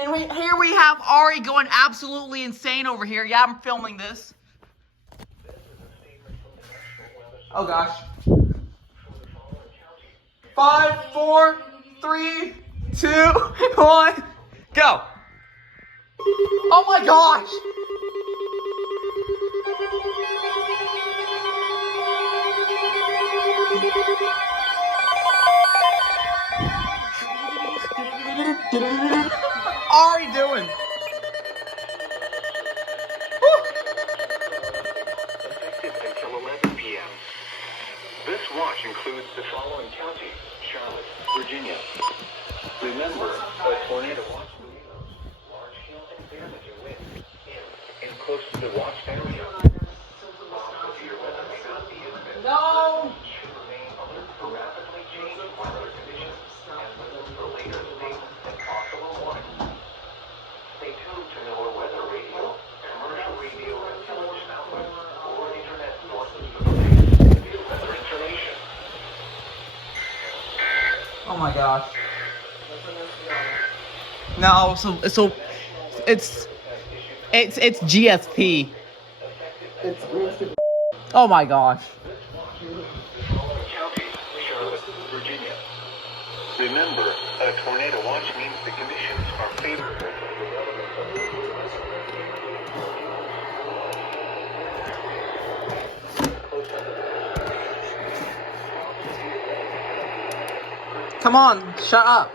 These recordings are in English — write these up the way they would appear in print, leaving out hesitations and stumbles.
And here we have Ari going absolutely insane over here. Yeah, I'm filming this. Oh gosh. 5, 4, 3, 2, 1, go. Oh my gosh. Ari doing? Effective until 11 p.m. This watch includes the following counties: Charlotte, Virginia. Remember, a tornado watch tornadoes, large hail and damage and wind in and close to the watch area. Severe weather may not be as bad. No. Should remain alert for rapidly changing weather conditions and listen for later statements and possible warnings. Stay tuned to NOAA weather radio, commercial radio and television outlets, or internet sources for the latest severe weather information. Oh my gosh. No, so it's GSP. Oh my gosh. County, Charlotte, Virginia. Remember, a tornado watch means the conditions are favorable. Come on, shut up.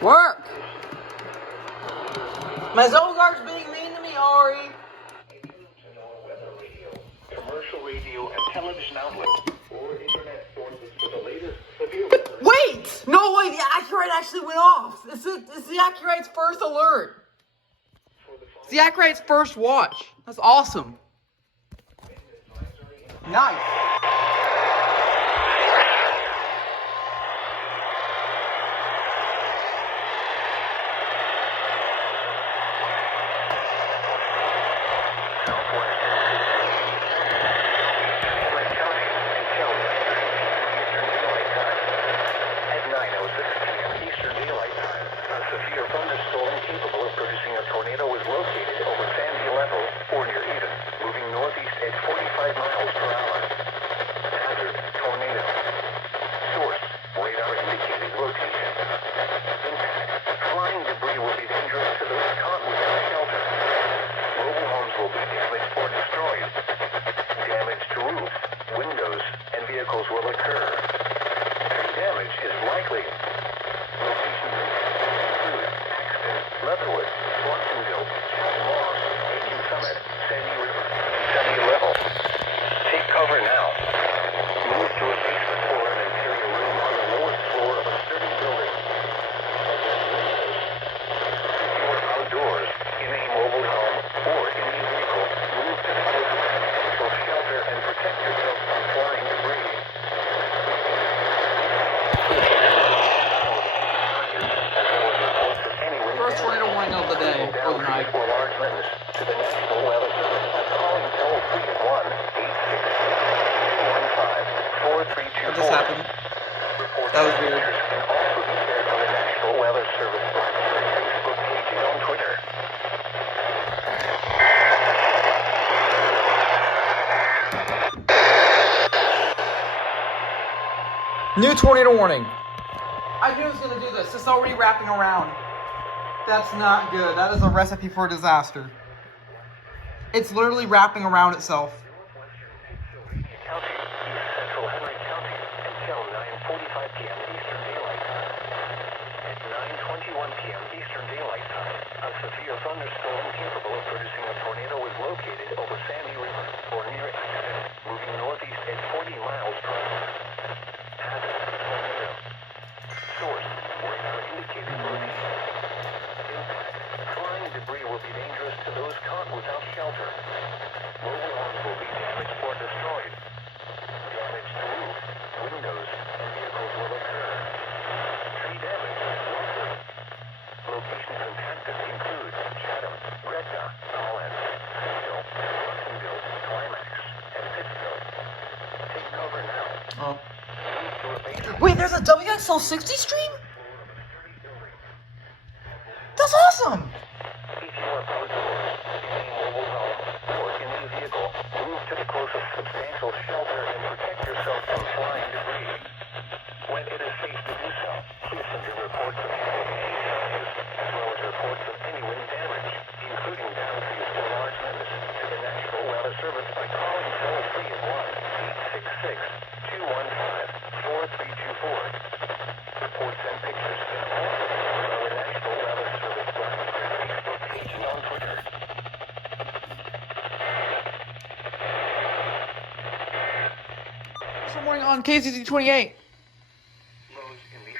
Work. My Zogar's being mean to me, Ari. Commercial radio and television outlets or internet sources for the latest severe weather. Wait! No way, the Accurate actually went off. It's the Accurate's first alert. It's the Accurate's first watch. That's awesome. Nice. Will occur. Tree damage is likely. Locations include Paxton, Leatherwood, Watsonville, Chatham Moss, Aiken Summit, Sandy River, and Sandy Level. Take cover now. Move to a basement or an interior room on the lowest floor of a sturdy building. If you're outdoors, in a mobile home, or in a vehicle, move to the closest for shelter and protect yourself from flying debris. First tornado warning of the day or the night. For large winds to the National Weather Service by calling toll-free at 1-866-215-4324. What just happened? That was weird. Can also be shared on the National Weather Service Blackberry Facebook page and on Twitter. New tornado warning. I knew it was going to do this. It's already wrapping around. That's not good. That is a recipe for disaster. It's literally wrapping around itself. County, Central Henry County, until 9:45 p.m. Eastern Daylight Time. At 9:21 p.m. Eastern Daylight Time, a severe thunderstorm capable of producing a tornado is located over Sandy River or near Acton, moving northeast at 40 miles per hour. Hazard, tornado. Source, radar indicating location. Impact, flying debris will be dangerous to those caught without shelter. Mobile homes will be damaged or destroyed. Damage to roof, windows, and vehicles will occur. Tree damage is likely. Locations impacted include Chatham, Gretna, Holland, Hill, Watsonville, Climax, and Pittsville. Take cover now. Oh. Move to a basement. Wait, there's a WXL 60 stream? The awesome. If you are outdoors, in a mobile home, or in a vehicle, move to the closest substantial shelter and protect yourself from flying debris. When it is safe to do so, please send your reports of any signs, as well as reports of any wind damage, including downseas or large winds, to the National Weather Service by calling toll-free at 1-866-215-4324. Reports and pictures can also be found on our National Weather Service Facebook page and on Twitter. This morning on KCC 28. Lows in the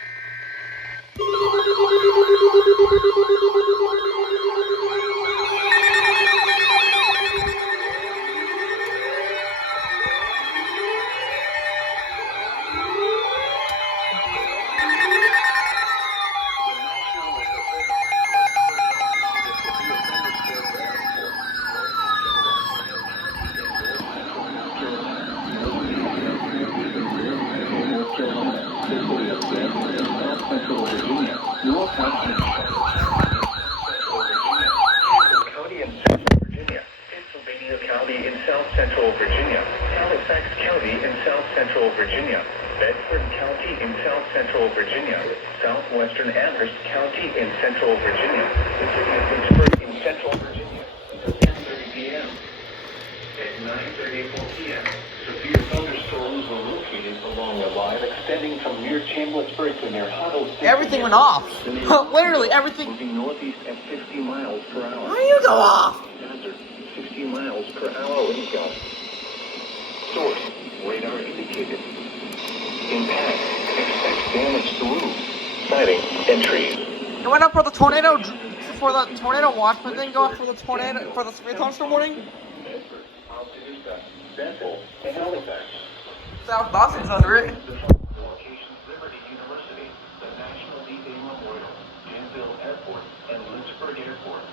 Central Virginia, Halifax County in South Central Virginia, Bedford County in South Central Virginia, Southwestern Amherst County in Central Virginia, the city of Pittsburgh in Central Virginia, until 10:30 p.m. At 9:34 p.m., severe thunderstorms were located along a line extending from near Chambersburg to near Huddle. Everything went off. Literally everything. Moving northeast at 60 miles per hour. How do you go off? Hazard, 60 miles per hour wind gusts. Source, radar indicated. Impact, expect damage to roofs, siding, and trees. It went up for the tornado watch, but didn't go up for the tornado, for the thunderstorm warning. Bedford, Alta, Bethel, and Halifax. South Boston's under it. Locations: Liberty University, the National D-Day Memorial, Danville Airport, and Lynchburg Airport.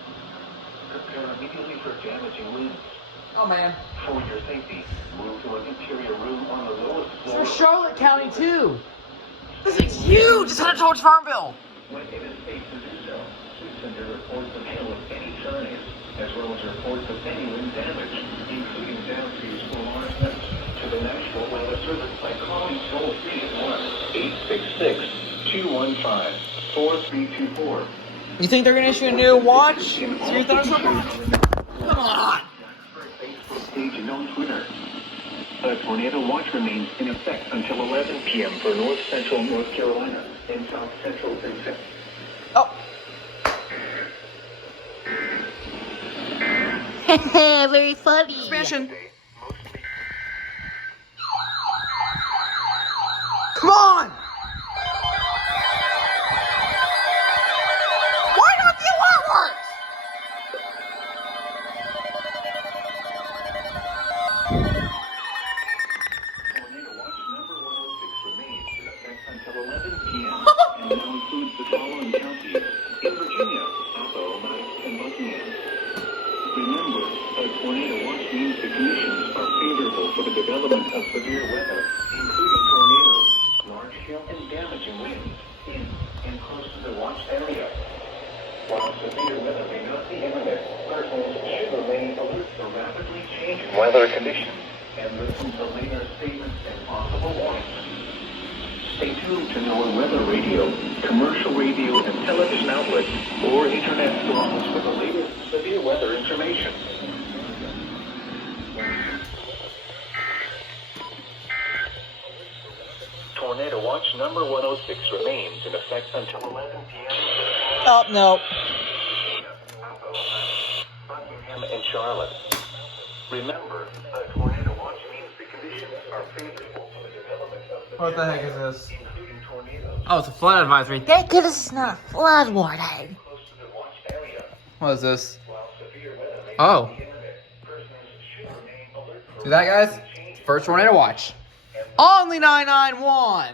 Prepare immediately for damaging winds. Oh man. For your safety, move to an interior room on the lowest floor. For Charlotte County too. This is huge. It's headed towards Farmville. When it is safe to do so, please send your reports of hail of any size, as well as reports of any wind damage, including downseas or large winds, to the National Weather Service by calling toll-free at 1-866-215-4324. You think they're gonna issue a new watch? Severe thunderstorm watch? Come on. Page and on Twitter. A tornado watch remains in effect until 11 p.m. for North Central North Carolina and South Central Virginia. Oh. Very funny. Expansion. Come on. Why not the alert works? Tornado watch number 106 remains in effect until 11 p.m. and now includes the following counties: in Virginia, Appomattox, and Buckingham. Remember, a tornado watch means the conditions are favorable for the development of severe weather, including tornadoes, large hail, and damaging winds in and close to the watch area. While severe weather may not be imminent, persons should remain alert to rapidly changing weather conditions and listen to later statements and possible warnings. Stay tuned to NOAA weather radio, commercial radio and television outlets, or internet sources for the latest severe weather information. Tornado watch number 106 remains in effect until 11 p.m. Oh no. Buckingham and Charlotte. Remember, a tornado watch means the conditions are favorable for the development of What the heck is this? including tornadoes. Oh, it's a flood advisory. Thank goodness it's not a flood warning. Close to the watch area. What is this? While severe weather may Oh. not be imminent, persons should remain alert for See that, guys? First tornado watch. Only 991.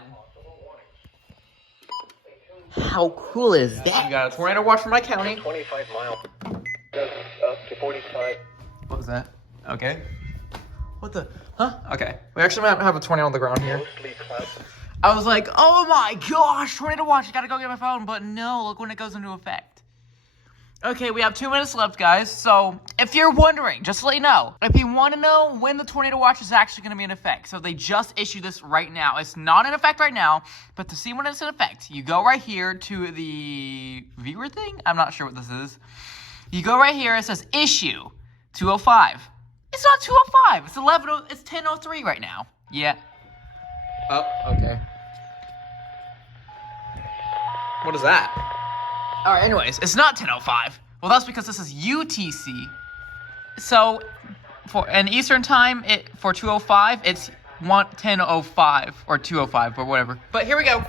How cool is You that? got a tornado watch for my county. 25 miles. Up to 45. What was that? Okay. What the? Huh? Okay. We actually might have a tornado on the ground here. Mostly cloudy. I was like, oh my gosh, tornado watch. I gotta go get my phone. But no, look when it goes into effect. Okay, we have 2 minutes left, guys. So, if you're wondering, just to let you know, if you want to know when the tornado watch is actually going to be in effect, so they just issued this right now. It's not in effect right now, but to see when it's in effect, you go right here to the viewer thing. I'm not sure what this is. You go right here. It says issue 205. It's not 205. It's 11. It's 10:03 right now. Yeah. Oh, okay. What is that? All right, anyways, it's not 10:05. Well, that's because this is UTC. So, for an Eastern time, for 2:05, it's 10:05 or 2:05 or whatever. But here we go.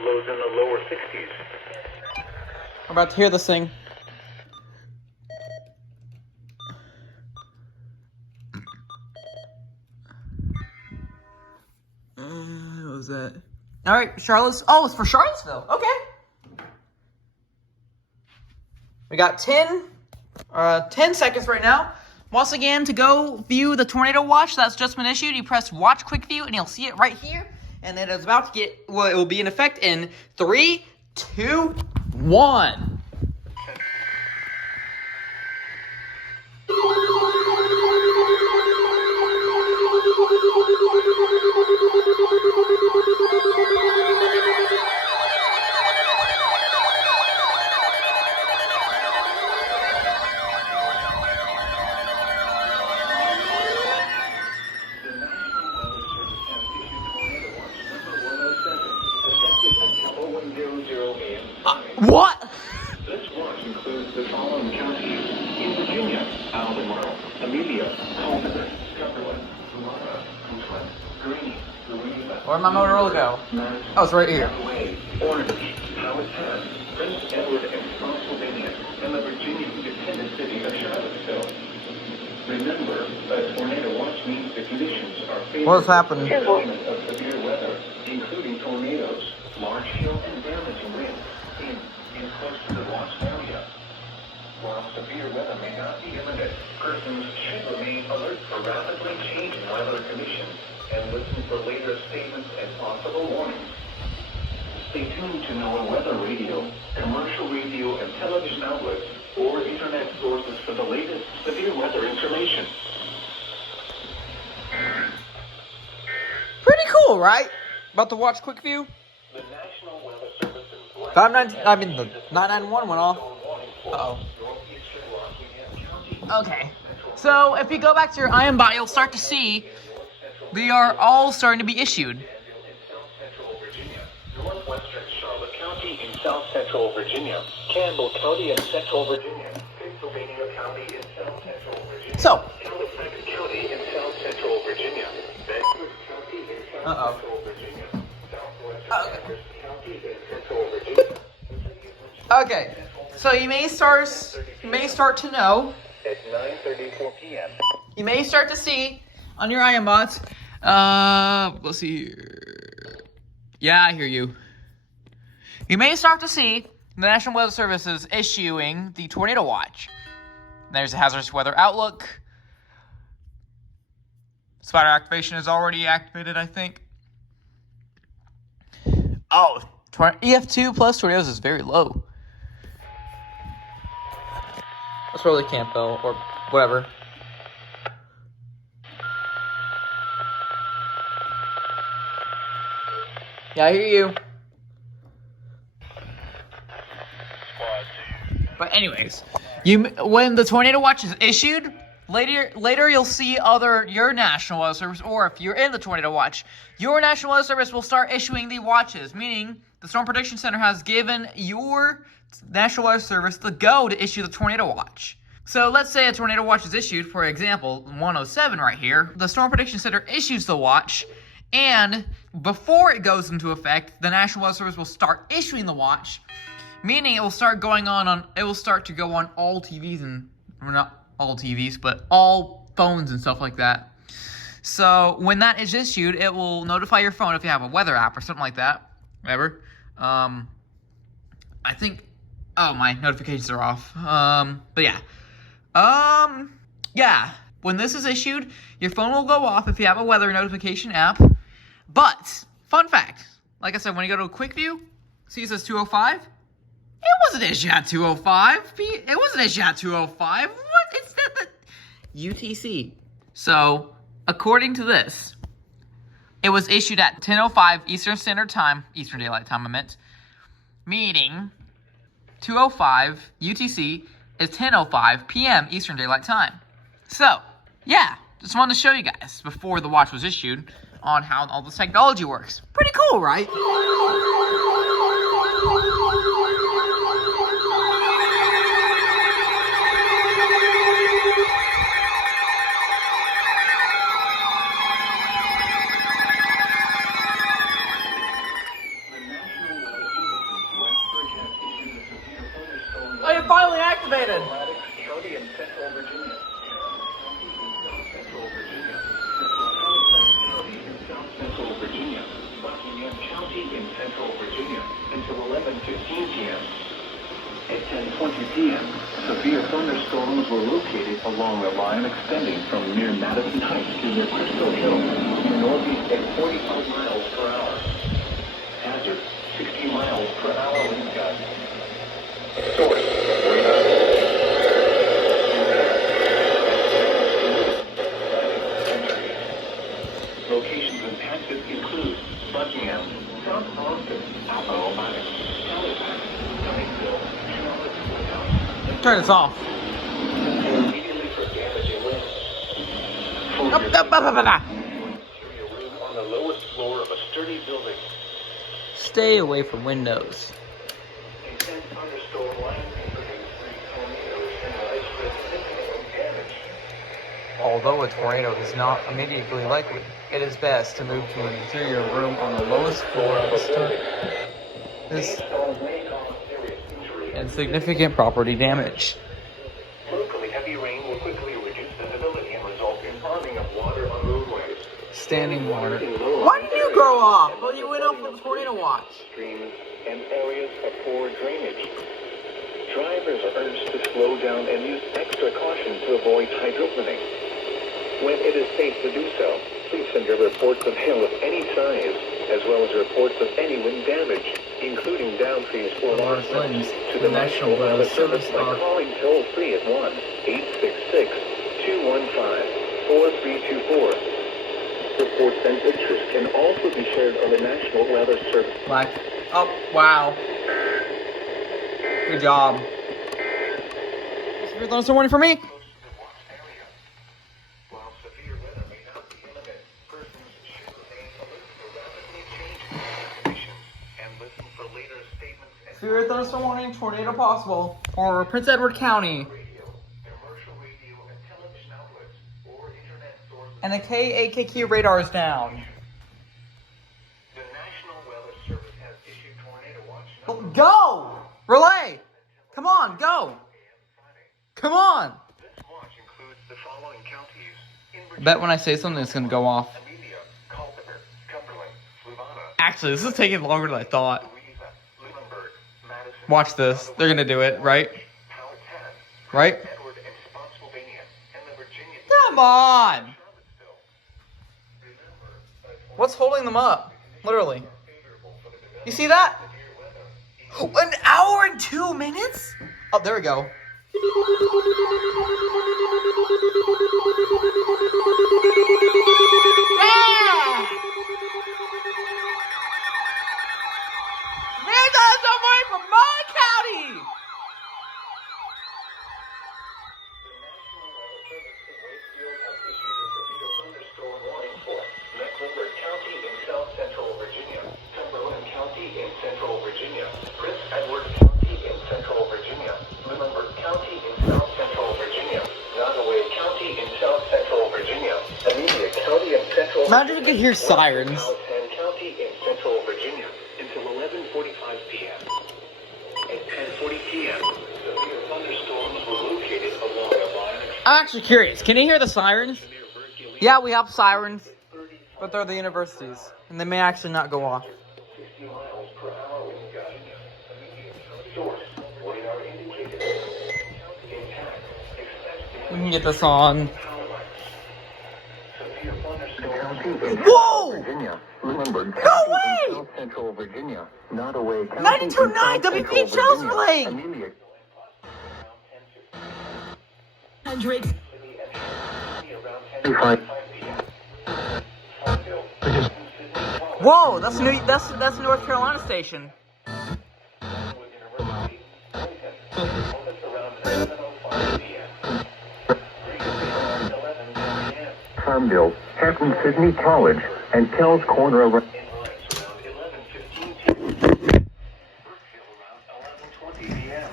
Lows in the lower 60s. We're about to hear this thing. What was that? All right, Charlotte. Oh, it's for Charlottesville. Okay. We got 10 seconds right now. Once again, to go view the tornado watch that's just been issued, you press Watch Quick View, and you'll see it right here. And then it's about to get. Well, it will be in effect in 3, 2, 1. What? This watch includes the following counties in Virginia: Albemarle, Amelia, Culver, Cumberland, Tulare, Cookland, Greene, Louisa. Where'd my Motorola go? Oh, it's right here. Hathaway, Orange, Powhatan, Prince Edward, and Spotsylvania, and the Virginia independent city of Charlottesville. Remember, a tornado watch means the conditions are favorable. What's happening? Of severe weather, including tornadoes, large hail, and damaging winds in close to the watch area. While severe weather may not be imminent, persons should remain alert for rapidly changing weather conditions and listen for later statements and possible warnings. Stay tuned to NOAA weather radio, commercial radio and television outlets, or internet sources for the latest severe weather information. Pretty cool, right? About to watch Quick View. The National Weather Service in 519. The 991 went off. Uh-oh. Okay. So if you go back to your IM bot, you'll start to see they are all starting to be issued. Northwestern Charlotte County in South Central Virginia, Campbell County in Central Virginia, Pennsylvania County in South Central Virginia, So. Halifax County in South Central Virginia, Bedford County in South Central Virginia, Southwestern Amherst County in Central Virginia. Okay. So you may start to know. At 9:34 p.m. You may start to see on your IM bots. Let's see here. Yeah, I hear you. You may start to see the National Weather Service is issuing the tornado watch. There's a hazardous weather outlook. Spider activation is already activated, I think. Oh, EF2 plus tornadoes is very low. Let's roll the camp though, or whatever. Yeah, I hear you. But anyways, when the tornado watch is issued, later you'll see your National Weather Service, or if you're in the tornado watch, your National Weather Service will start issuing the watches, meaning the Storm Prediction Center has given your National Weather Service the go to issue the tornado watch. So let's say a tornado watch is issued, for example, 107 right here. The Storm Prediction Center issues the watch, and before it goes into effect, the National Weather Service will start issuing the watch, meaning it will start to go on all TVs and, well, not all TVs, but all phones and stuff like that. So when that is issued, it will notify your phone if you have a weather app or something like that. Whatever. I think. Oh, my notifications are off. But yeah. Yeah. When this is issued, your phone will go off if you have a weather notification app. But, fun fact, Like I said, when you go to a quick view, see it says 205. It wasn't issued at 205. It wasn't issued at 205. What? It's the UTC. So, according to this, it was issued at 10:05 Eastern Standard Time, Eastern Daylight Time I meant, meaning 2:05 UTC is 10:05 p.m. Eastern Daylight Time. So, yeah, just wanted to show you guys before the watch was issued on how all this technology works. Pretty cool, right? Oh, you're finally activated. County in Central Virginia. Central Virginia. Buckingham County in Central Virginia until 11:15 p.m. At 10:20 p.m., severe thunderstorms were located along a line extending from near Madison Heights to near Crystal Hill to the northeast at 45 miles per hour. Hazard, 60 miles per hour wind gusts. Source, locations and patches include Buckingham, South Austin, Appomattox, Halifax, Pikeville, Charlotte. Turn this off. Immediately for damaging winds. Up, up, up, up, up. Your room on the lowest floor of a sturdy building. Stay away from windows. Intense thunderstorm lightning produced 3 tornadoes and widespread significant damage. Although a tornado is not immediately likely, it is best to move to an interior room on the lowest floor of the building. This Storms may cause serious injury. and significant property damage. Locally heavy rain will quickly reduce visibility and result in ponding of water on roadways. Standing water. Why did you grow up? Well, you went up with the tornado watch. Streams and areas of poor drainage. Drivers are urged to slow down and use extra caution to avoid hydroplaning. When it is safe to do so, please send your reports of hail of any size, as well as reports of any wind damage, including down trees or large limbs, to the National Weather Service by calling toll-free at 1-866-215-4324. Reports and pictures can also be shared on the National Weather Service. Black. Oh, wow. Good job. Severe thunderstorm warning for me. While severe weather may not be imminent, persons should remain alert for rapidly changing conditions and listen for later statements and Severe thunderstorm warning, tornado possible for Prince Edward County. radio, commercial radio and television outlets, or internet sources. And the KAKQ radar is down. The National Weather Service has issued tornado watch Oh, go! Relay! Come on, go! Come on! This watch includes the following counties in Virginia: Bet when I say something, it's gonna go off. Amelia, Culpeper, Cumberland, Fluvanna, Actually, this is taking longer than I thought. Louisa, Lunenburg, Madison, Watch this. They're gonna do it, right? Powhatan, Right? Edward, and Spotsylvania, and the Virginia. Come on! Charlottesville. Remember, What's holding them up? Literally. You see that? An hour and 2 minutes? Oh, there we go. Yeah! There's somewhere from my county! Thunderstorm warning for Mecklenburg County in south central Virginia, Cumberland County in central Virginia, Prince Edward County in central Virginia, Lunenburg County in south central Virginia, Nottoway County in south central Virginia, Amelia County in central. Imagine you could hear sirens. Powhatan County in central Virginia until 11:45 p.m. At 10:40 p.m., severe thunderstorms were located along a line. I'm actually curious. Can you hear the sirens? Yeah, we have sirens, but they're the universities, and they may actually not go off. 60 miles per hour wind gusts. Source, radar indicated. Intact. We can get this on. Severe thunderstorms Whoa! Virginia. Remember, No counties way! in South Central Virginia, Nottoway County. 92.9 WPHL's playing! 100. Whoa, that's North Carolina station. Farmville, Hampton Sydney College, and Kells Corner around 11:20 p.m.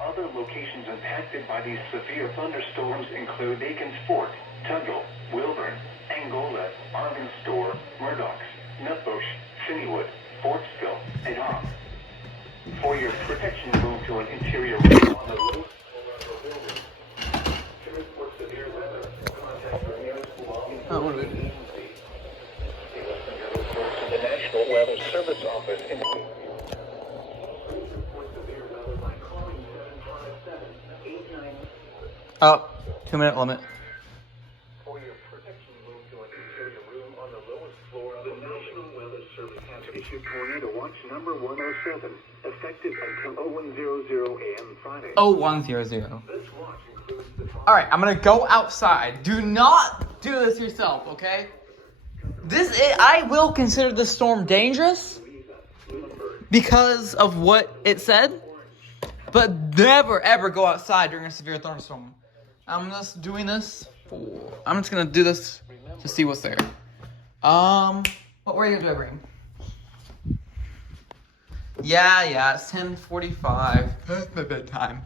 Other locations impacted by these severe thunderstorms include Aiken's Fort, Tuggle, Wilburn, Angola, Arvin Store, Murdoch's, Nutbush, Finneywood, Fortsville, and Hobb. For your protection, move to an interior room on the roof or upper building. To report severe weather, contact the nearest belonging agency. The National Weather Service Office in Oh, 2-minute limit. For your protection, move to an interior room on the lowest floor of the National Weather Service has issued tornado watch number 107, effective until 01:00 a.m. Friday. 0100. This watch includes the Alright, I'm gonna go outside. Do not do this yourself, okay? I will consider this storm dangerous because of what it said, but never ever go outside during a severe thunderstorm. I'm just doing this I'm just gonna do this to see what's there. What were you gonna do, Ibrahim? Yeah, it's 10:45. That's my bedtime.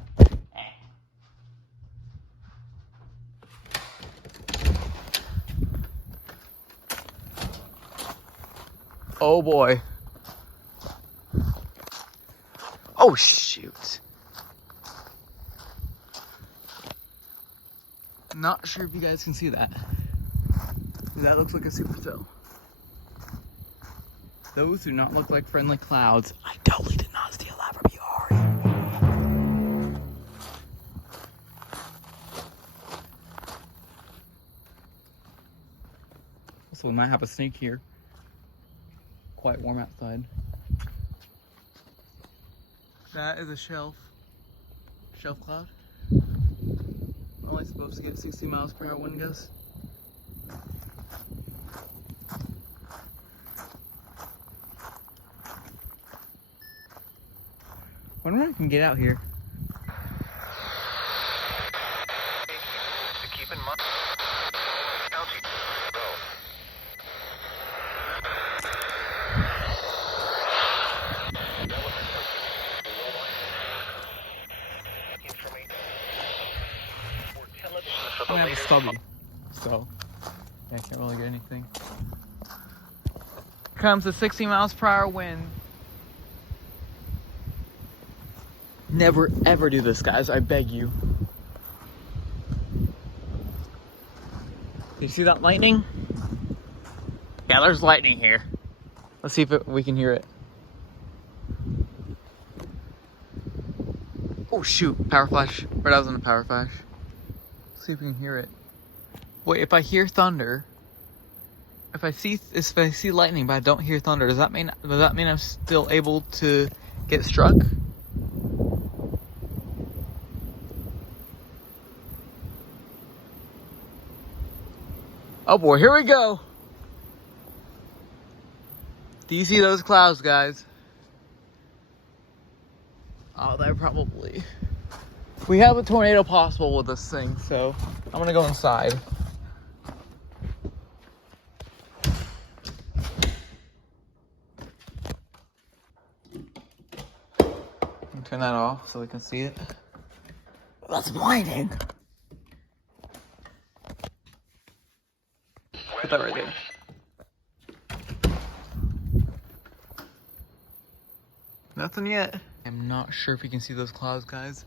Oh boy. Oh shoot. Not sure if you guys can see that. That looks like a supercell. Those do not look like friendly clouds. I totally did not steal that from you, Ari. Also, we might have a snake here. Quite warm outside. That is a shelf cloud. We're only supposed to get 60 miles per hour wind gusts. Wonder when I can get out here. To keep in mind, county I have a stubby, so yeah, I can't really get anything. Comes a 60 miles per hour wind. Never ever do this, guys. I beg you. You see that lightning? Yeah, there's lightning here. Let's see if we can hear it. Oh shoot, power flash. Right, I was in a power flash. Let's see if we can hear it. Wait, if I hear thunder, if I see lightning but I don't hear thunder, does that mean I'm still able to get struck? Oh boy, here we go. Do you see those clouds, guys? Oh, they're probably... We have a tornado possible with this thing, so I'm gonna go inside. Turn that off so we can see it. That's blinding. Put that right there. Nothing yet. I'm not sure if you can see those clouds, guys,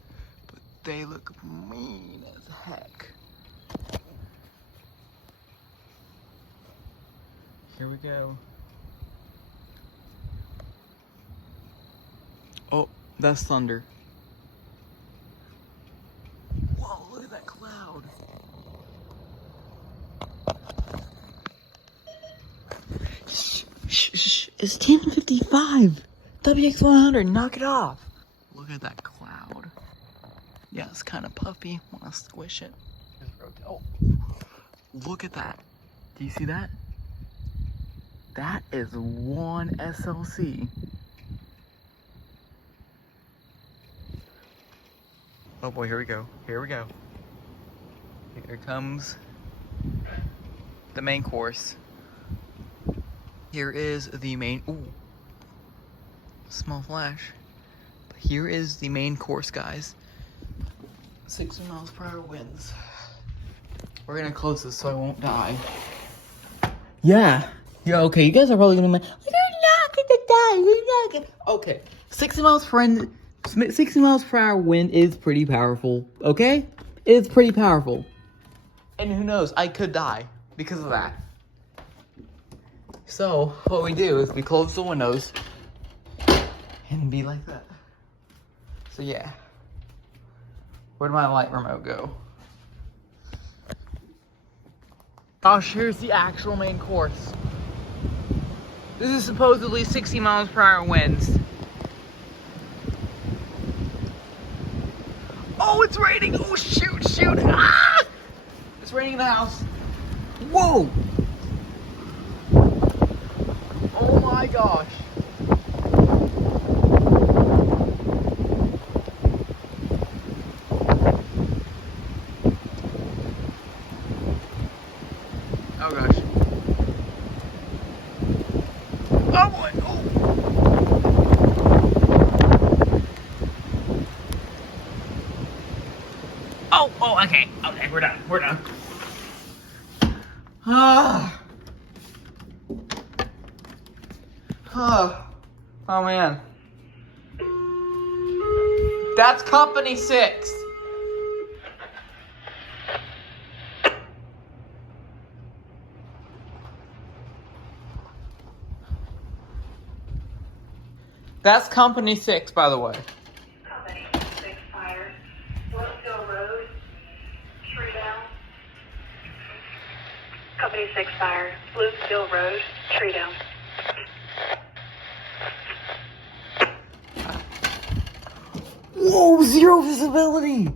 but they look mean as heck. Here we go. Oh, that's thunder. Whoa, look at that cloud. 10:55. WX100, knock it off. Look at that cloud. Yeah, it's kind of puffy. Want to squish it. Oh, look at that. Do you see that? That is one SLC. Oh boy, here we go. Here we go. Here comes the main course. Here is the main. Ooh, small flash. But here is the main course, guys. 60 miles per hour winds. We're gonna close this so I won't die. Yeah. Yeah, okay. You guys are probably gonna be like, you're not gonna die. You're not gonna. Okay. 60 miles per hour wind is pretty powerful. Okay? It's pretty powerful. And who knows? I could die because of that. So, what we do is we close the windows and be like that. So, yeah. Where'd my light remote go? Gosh, here's the actual main course. This is supposedly 60 miles per hour winds. Oh, it's raining! Oh, shoot, shoot! Ah! It's raining in the house. Whoa! Oh my gosh. Oh gosh. Oh boy! Oh! Oh, okay. Okay, we're done. We're done. Ah. Oh man. That's company 6. That's company 6, by the way. Company 6 fire. Wilkesville Road, tree down. Company 6 fire. Bluesville Road, tree down. Whoa, 0 visibility!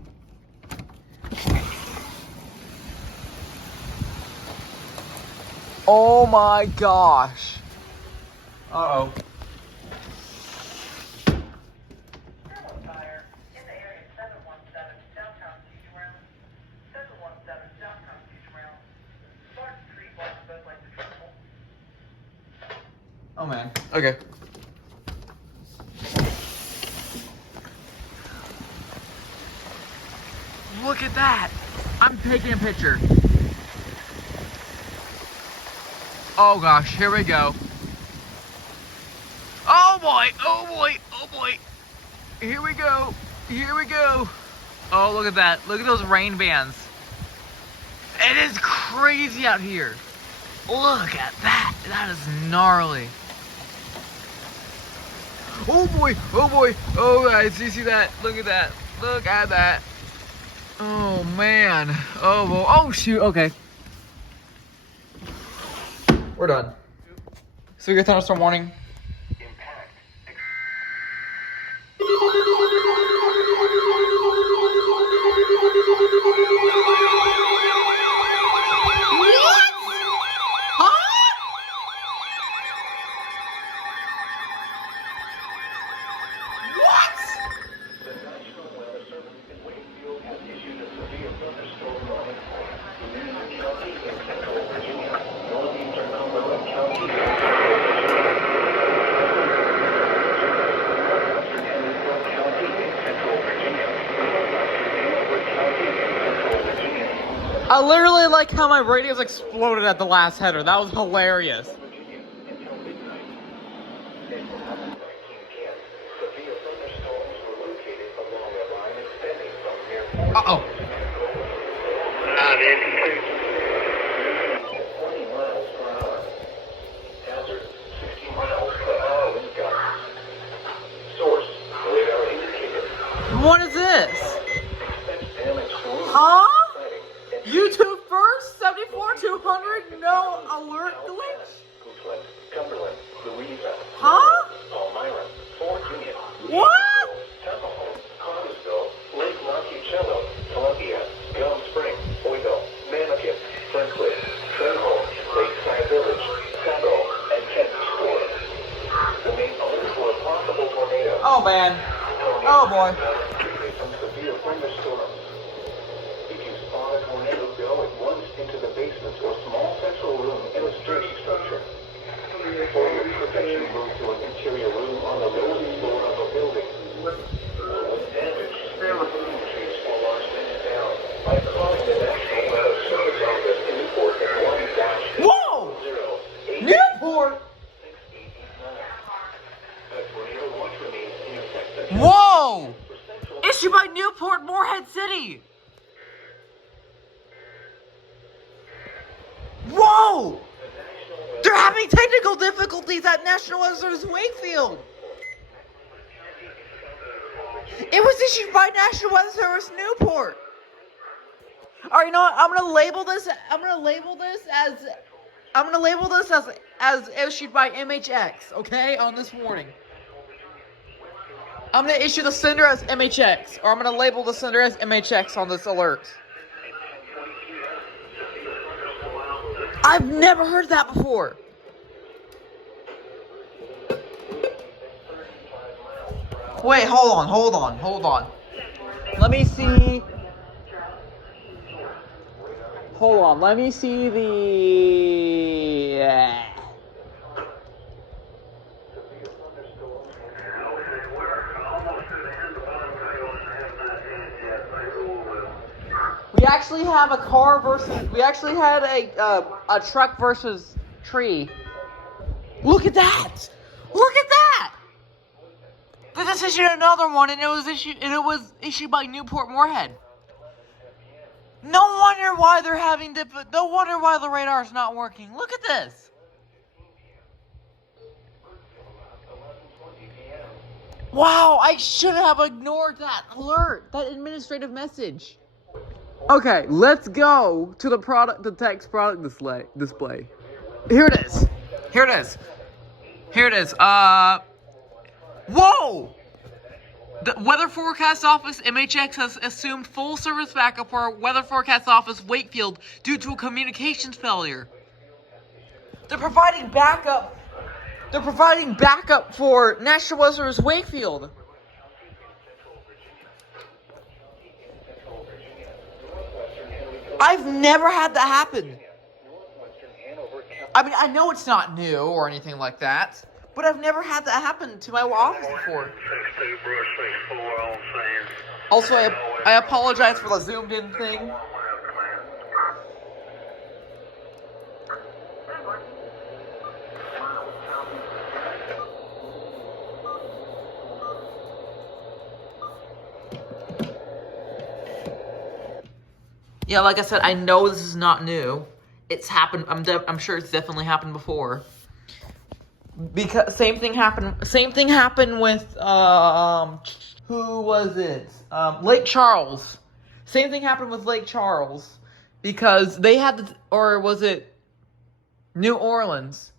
Oh my gosh. Uh-oh. Fire in the area 717 downtown Beach Round. 717 downtown Beach Round. Barton Street blocks both lanes of travel. Oh man. Okay. Look at that! I'm taking a picture. Oh gosh, here we go. Oh boy, oh boy, oh boy. Here we go, here we go. Oh, look at that. Look at those rain bands. It is crazy out here. Look at that. That is gnarly. Oh boy, oh boy. Oh guys, do you see that? Look at that. Look at that. Oh man. Oh, boy. Oh shoot, okay. We're done. Severe thunderstorm warning. Impact. The National Weather Service in Wakefield has issued a severe thunderstorm warning for Virginia County in central Virginia, northeastern Cumberland County, Henryville County in central Virginia, Wood County in central Virginia. I literally like how my radios exploded at the last header. That was hilarious. Virginia until midnight. At 19 p.m., severe thunderstorms were located along a line extending from near Fort Uh-oh. At 20 miles per hour. Hazard 60 miles per hour wind gusts. Source radar indicated. What is this? Expect damage to roofs. Huh? Sighting at YouTube first? 74-200? No alert glitch? Goochland, Cumberland, Louisa, Oh man. Oh boy. Some severe thunderstorms. If you spot a tornado, go at once into the basement or small central room in a sturdy structure. For your protection, move to an interior room on the lowest floor of a building. Damage, trees or large things down by calling the National Weather Service Office in Newport at 1-0. Whoa! Newport! The tornado watch remains in effect. Whoa! Issued by Newport, Morehead City. Whoa! They're having technical difficulties at National Weather Service Wakefield. It was issued by National Weather Service Newport. All right, you know what? I'm gonna label this as issued by MHX. Okay, on this warning. I'm gonna issue the sender as MHX, or I'm gonna label the sender as MHX on this alert. I've never heard that before. Wait, hold on. Let me see. Hold on, let me see the... We actually have a car versus... We actually had a truck versus tree. Look at that! Look at that! They just issued another one, and it was issued by Newport Morehead. No wonder why they're having no wonder why the radar's not working. Look at this. Wow, I should have ignored that alert, that administrative message. Okay, let's go to the text product display. Here it is. Whoa! The Weather Forecast Office, MHX, has assumed full service backup for Weather Forecast Office, Wakefield, due to a communications failure. They're providing backup for National Weather Service, Wakefield. I've never had that happen. I mean, I know it's not new or anything like that, but I've never had that happen to my office before. Also, I apologize for the zoomed in thing. Yeah, like I said, I know this is not new. It's happened. I'm sure it's definitely happened before. Because same thing happened with who was it? Lake Charles. Same thing happened with Lake Charles because they had or was it New Orleans?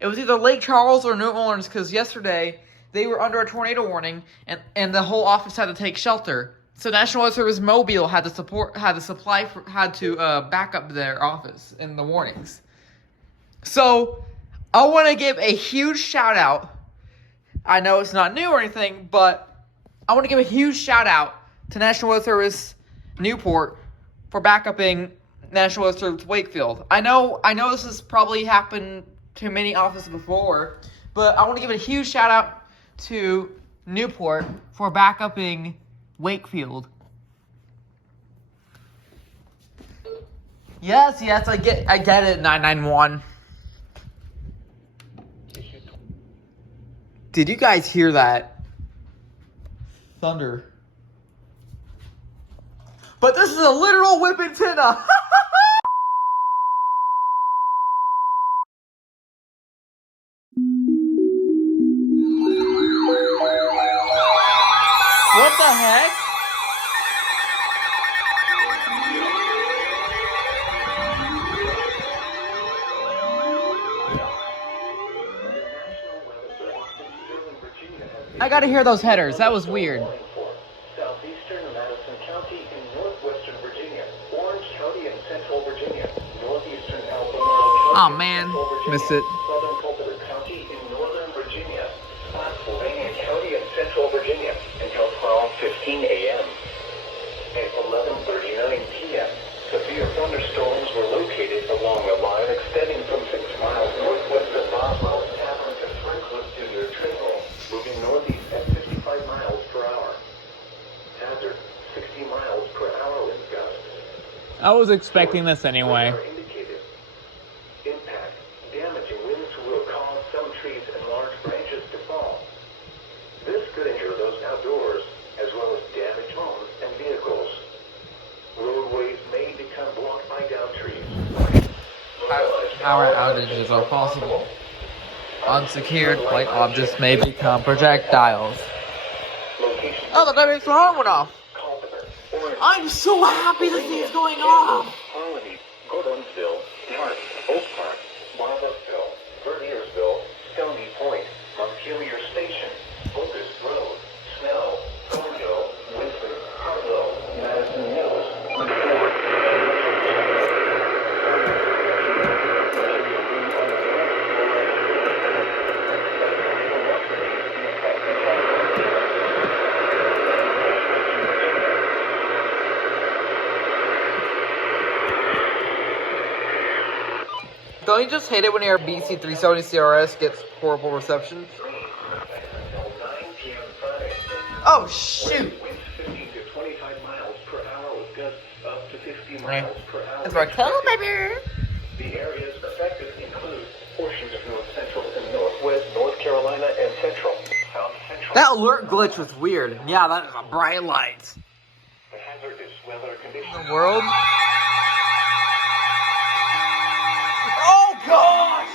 It was either Lake Charles or New Orleans because yesterday they were under a tornado warning and the whole office had to take shelter. So National Weather Service Mobile had to back up their office in the warnings. So I want to give a huge shout out. I know it's not new or anything, but I want to give a huge shout out to National Weather Service Newport for backupping National Weather Service Wakefield. I know this has probably happened to many offices before, but I want to give a huge shout out to Newport for backupping Wakefield. Yes, I get it, 991. Did you guys hear that? Thunder. But this is a literal whip antenna. What the heck? I gotta hear those headers. That was weird. Southeastern Madison County in northwestern Virginia, Orange County in central Virginia, northeastern Albemarle County, Oh man, Missed it. Southern Culpeper County in northern Virginia, Sylvania County in central Virginia. moving northeast at 55 miles per hour. Hazard, 60 miles per hour wind gusts. I was expecting this anyway. Radar indicated. Impact, damaging winds will cause some trees and large branches to fall. This could injure those outdoors, as well as damage homes and vehicles. Roadways may become blocked by downed trees. Power outages are possible. Unsecured light objects may become projectiles. Location Oh, the baby's alarm went off. Culpeper, Orange, I'm so happy this thing's going off. Harmony, Gordonsville, Park, Oak Park, Barbourville, Verdiersville, Stony Point, Montpelier Station, Locust Road, Snell, Conjo, Winston, Harlow, Madison Hills, Don't you just hate it when your BC 370 CRS gets horrible reception? 9 p.m. Friday. Oh, shoot. Winds 15 to 25 miles per hour with gusts up to 50 miles per hour. It's my cool, baby. The areas affected include portions of north central and northwest North Carolina and central, south central. That alert glitch was weird. Yeah, that is a bright light. The hazardous weather conditions. The world. Oh, gosh!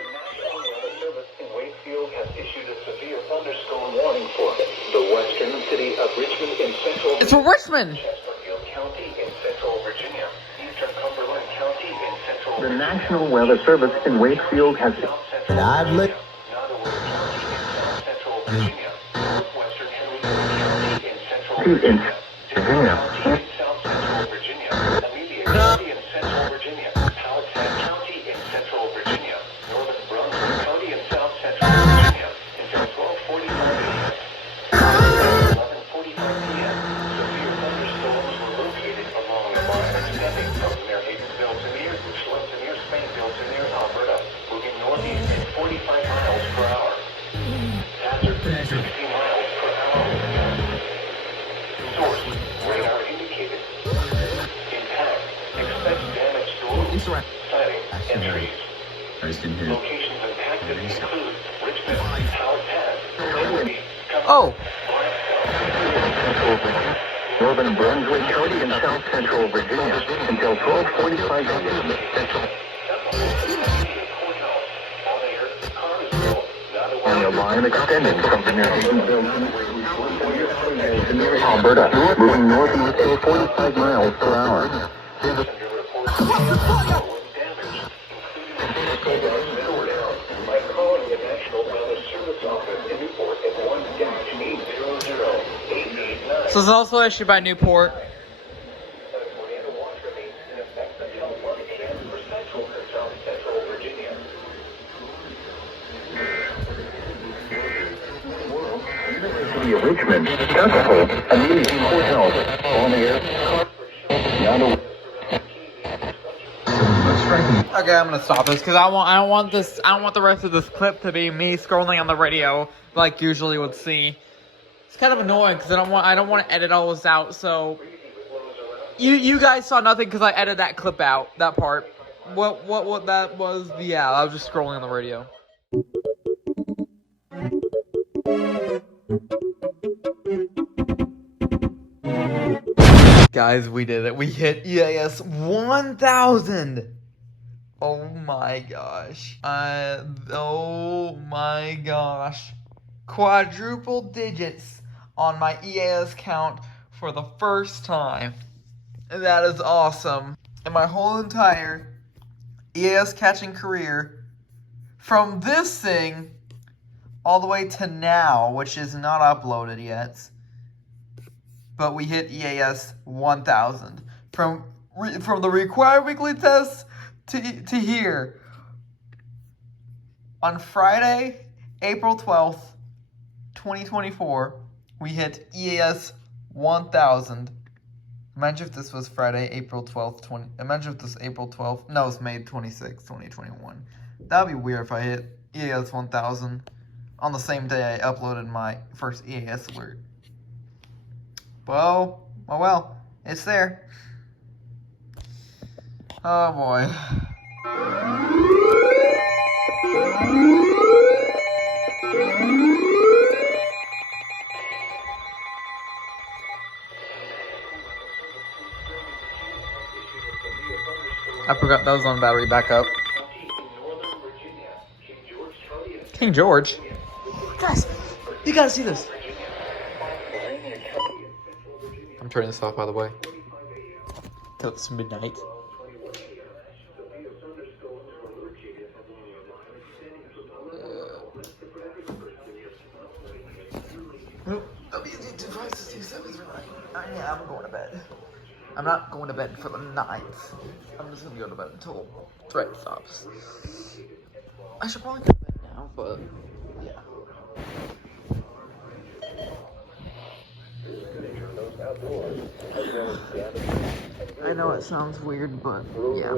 The National Weather Service in Wakefield has issued a severe thunderstorm warning for the western city of Richmond in central. It's for Richmond! Chesterfield County in central Virginia, eastern Cumberland County in central The Virginia, National Weather Service in Wakefield has South Central Virginia, Nottoway County in South Central Virginia, northwestern Henry County in central Virginia, Denver County in South Central Virginia, Amelia County in central Virginia, Palisade County in central Virginia, northern Brunswick County in South Central Virginia, until 12:45 a.m. 11:45 p.m. Severe thunderstorms were located along the line extending from near Haydenville to near Richland to near Spainville to near Alberta, moving northeast at 45 miles per hour. Hazard 60 miles per hour. Source, radar indicated. Impact, expect damage to roads, siding, and trees. Locations impacted include Richmond, Powhatan, Liberty, Oh, Northern Brunswick County in South Central Virginia until 12:45 a.m. And the line extending from the near to near Alberta, moving northeast at 45 miles per hour. By calling the National Weather Service office in Newport at 1-800-889. so it's also issued by Newport. Tornado watch remains in effect until 1 a.m. for central and south central Virginia. City of Richmond, Chesterfield, Amelia Courthouse, on air. Nottoway. Okay, I'm gonna stop this because I don't want the rest of this clip to be me scrolling on the radio like usually would see. It's kind of annoying because I don't want to edit all this out. So you guys saw nothing because I edited that clip out, that part. What that was? Yeah, I was just scrolling on the radio. Guys, we did it. We hit EAS 1000. Oh my gosh. Oh my gosh. Quadruple digits on my EAS count for the first time. That is awesome. In my whole entire EAS catching career, from this thing all the way to now, which is not uploaded yet, but we hit EAS 1000. From the required weekly tests to here. On Friday, April 12th, 2024, we hit EAS 1000. Imagine if this was Friday, April 12th, Imagine if this was April 12th. No, it's May 26th, 2021. That would be weird if I hit EAS 1000 on the same day I uploaded my first EAS alert. Well, it's there. Oh boy. I forgot that was on battery backup. King George? Guys, you gotta see this. I'm turning this off, by the way. Till it's midnight. Yeah, I'm going to bed. I'm not going to bed for the night. I'm just gonna go to bed until threat stops. I should probably go to bed now, but yeah. I know it sounds weird, but yeah.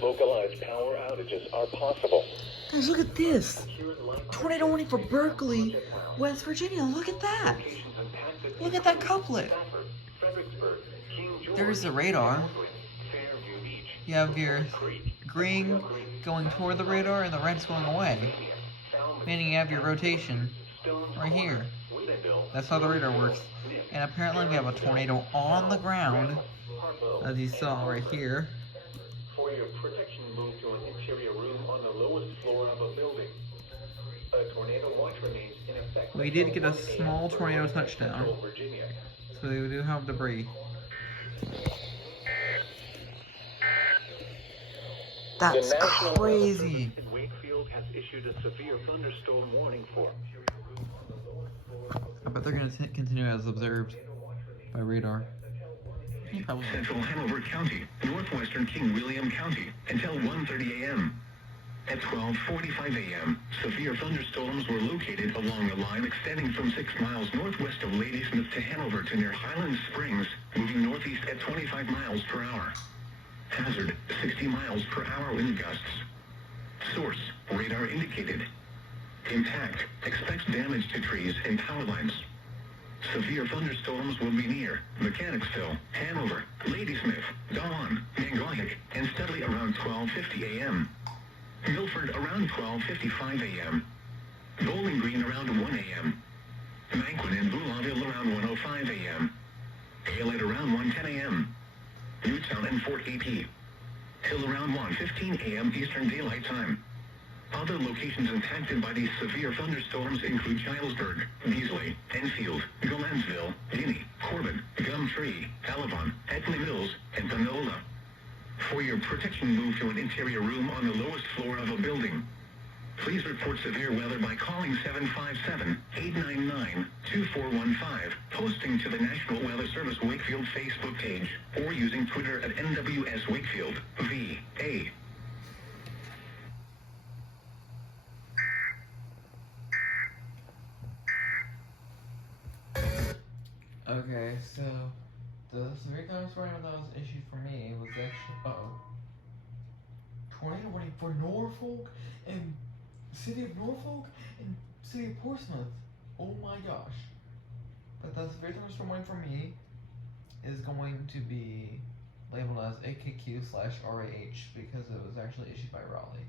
Localized power outages are possible. Guys, look at this. Tornado warning for Berkeley, West Virginia. Look at that. Look at that couplet. There's the radar. You have your green going toward the radar and the red's going away. Meaning you have your rotation right here. That's how the radar works. And apparently we have a tornado on the ground, as you saw right here. For your protection, move to an interior room on the lowest floor of a building. A tornado watch remains in effect. We did get a small tornado touchdown, so we do have debris. That's crazy. Wakefield has issued a severe thunderstorm warning for. I bet they're going to continue as observed by radar. Central Hanover County, northwestern King William County, until 1:30 a.m. At 12:45 a.m., severe thunderstorms were located along a line extending from 6 miles northwest of Ladysmith to Hanover to near Highland Springs, moving northeast at 25 miles per hour. Hazard, 60 miles per hour wind gusts. Source, radar indicated. Impact, expects damage to trees and power lines. Severe thunderstorms will be near Mechanicsville, Hanover, Ladysmith, Dawn, Mangohick, and Studley around 12:50 a.m. Milford around 12:55 a.m. Bowling Green around 1 a.m. Manquin and Boulaville around 1:05 a.m. Aylett around 1:10 a.m. Newtown and Fort AP. Hill around 1:15 a.m. Eastern Daylight Time. Other locations impacted by these severe thunderstorms include Gilesburg, Beasley, Enfield, Galansville, Guinea, Corbin, Gumtree, Alavon, Etna Mills, and Panola. For your protection, move to an interior room on the lowest floor of a building. Please report severe weather by calling 757-899-2415, posting to the National Weather Service Wakefield Facebook page, or using Twitter at NWS Wakefield, VA. Okay, so the severe thunderstorm that was issued for me was actually tornado warning for Norfolk and City of Norfolk and City of Portsmouth. Oh my gosh! But the severe thunderstorm warning for me is going to be labeled as AKQ/RAH because it was actually issued by Raleigh.